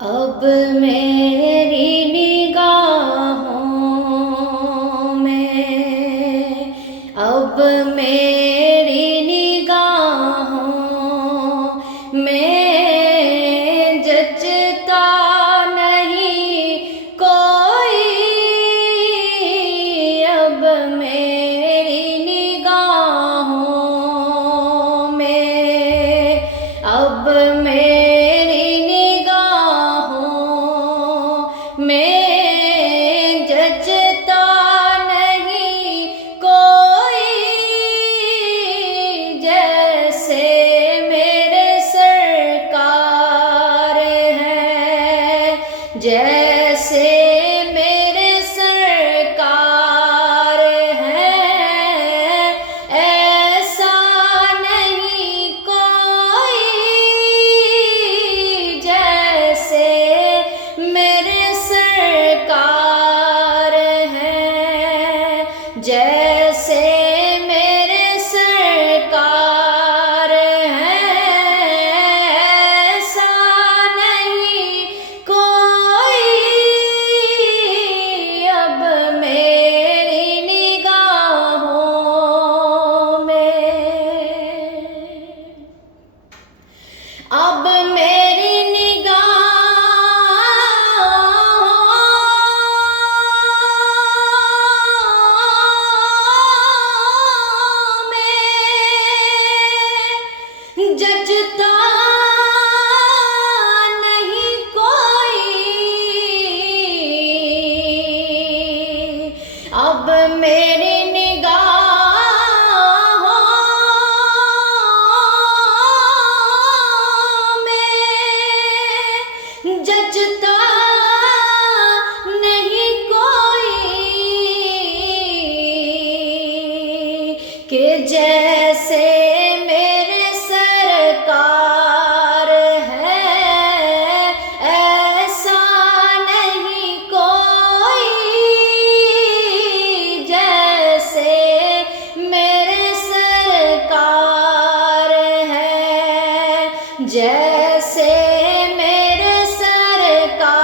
اب میری نگاہوں میں، اب میری نگاہوں میں جچتا نہیں کوئی، اب میری نگاہوں میں، اب میری میں جچتا نہیں کوئی، جیسے میرے سرکار ہیں، جیسے میرے سرکار ہیں، ایسا نہیں کوئی، جیسے میرے سرکار ہیں، جیسے میرے سرکار ہیں، ایسا نہیں کوئی، اب میری نگاہوں میں، اب میری جچتا نہیں کوئی، اب میری نگاہوں میں جچتا نہیں کوئی، کہ جیسے سرکار ہے، ایسا نہیں کوئی، جیسے میرے سرکار ہے، جیسے میرے سرکار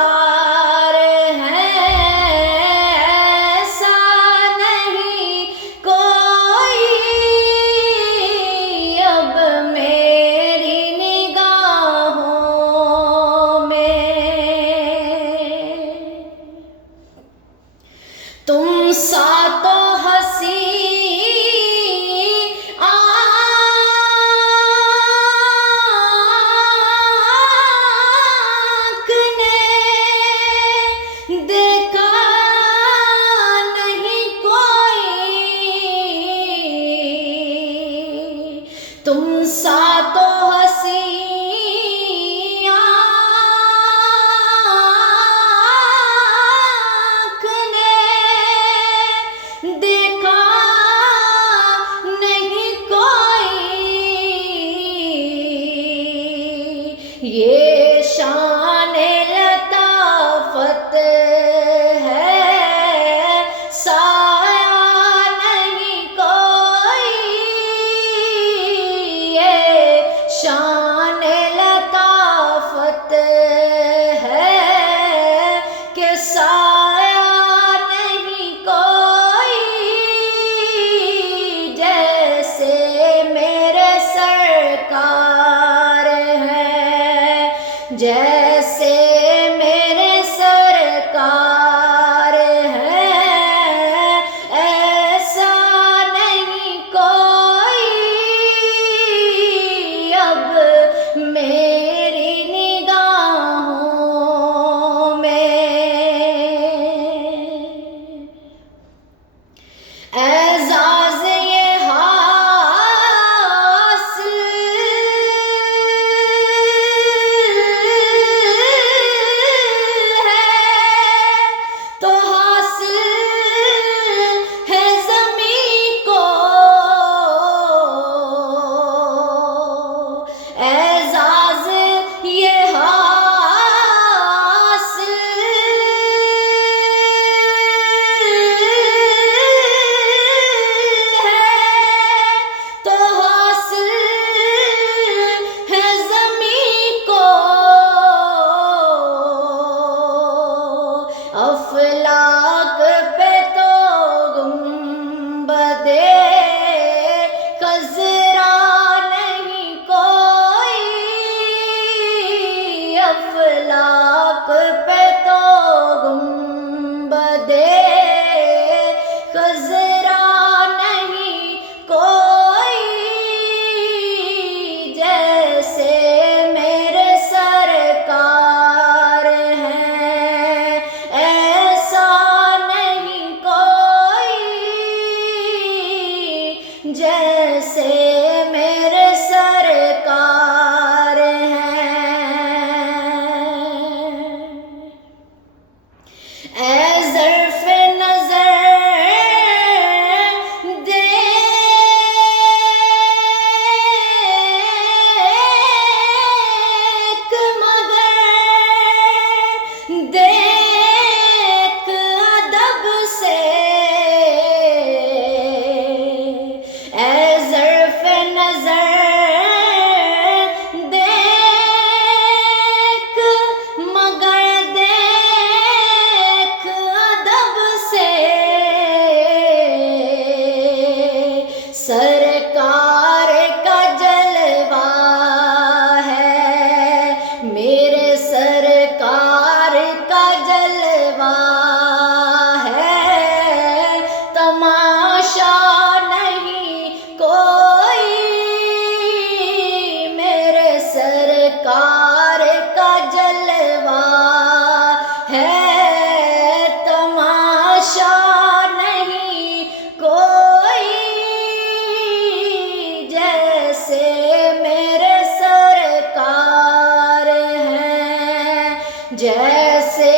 جیسے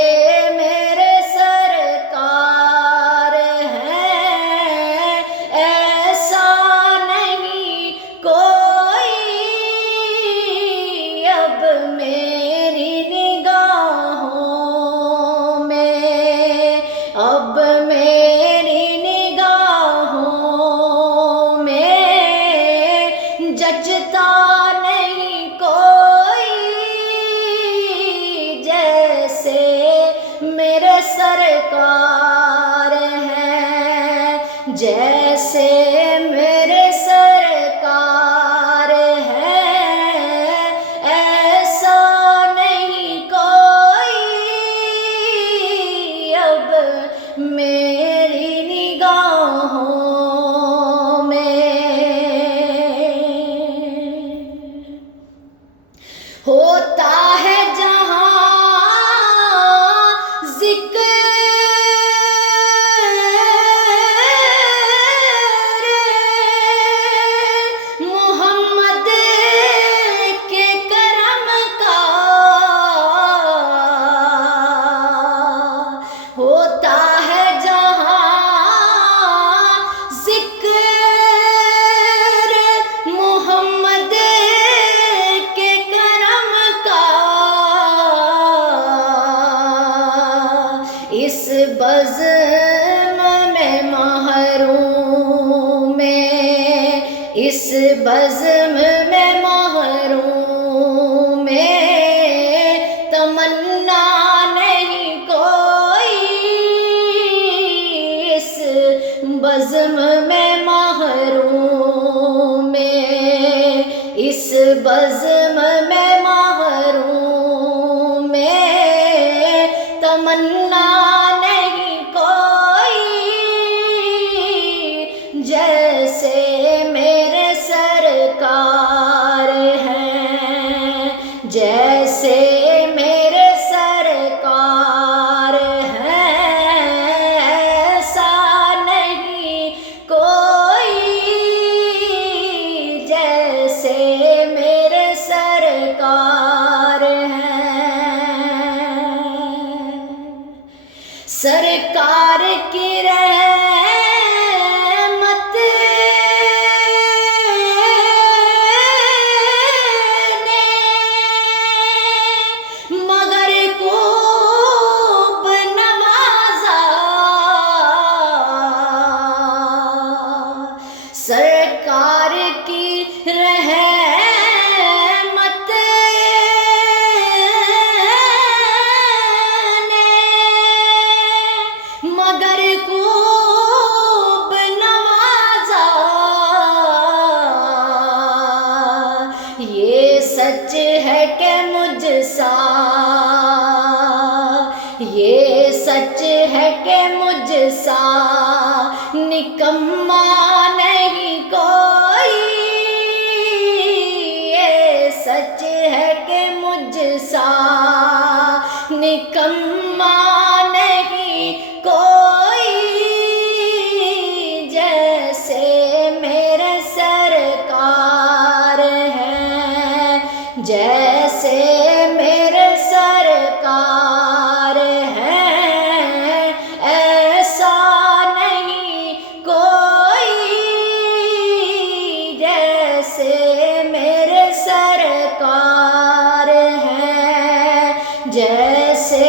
میرے سرکار ہیں ایسا نہیں کوئی اب میری نگاہوں میں، اب میری نگاہوں میں جچتا نہیں کوئی جیسے میرے سرکار ہیں، جیسے میرے سرکار ہیں ایسا نہیں کوئی اب میری نگاہوں میں۔ ہوتا ہے جہاں ذکر محمد کے کرم کا، ہوتا ہے جہاں ذکر محمد کے کرم کا، اس بزم میں محروم میں، اس بزم میں محروم میں تمنا نہیں کوئی، اس بزم میں محروم میں، اس بزم میں محروم میں تمنا نہیں کوئی جیسے میرے سرکار ہیں، جیسے میرے سرکار ہیں ایسا نہیں کوئی جیسے میرے سرکار ہیں۔ سرکار کی رحمت نے مگر خوب نوازا، سرکار کی رحمت نے مگر خوب نوازا، یہ سچ ہے کہ مجھ سا، یہ سچ ہے کہ مجھ سا نکما نہیں کوئی، یہ سچ ہے کہ مجھ سا نکما نہیں کوئی جیسے میرے سرکار ہیں، جیسے میرے سرکار ہیں ایسا نہیں کوئی جیسے میرے سرکار ہیں، جیسے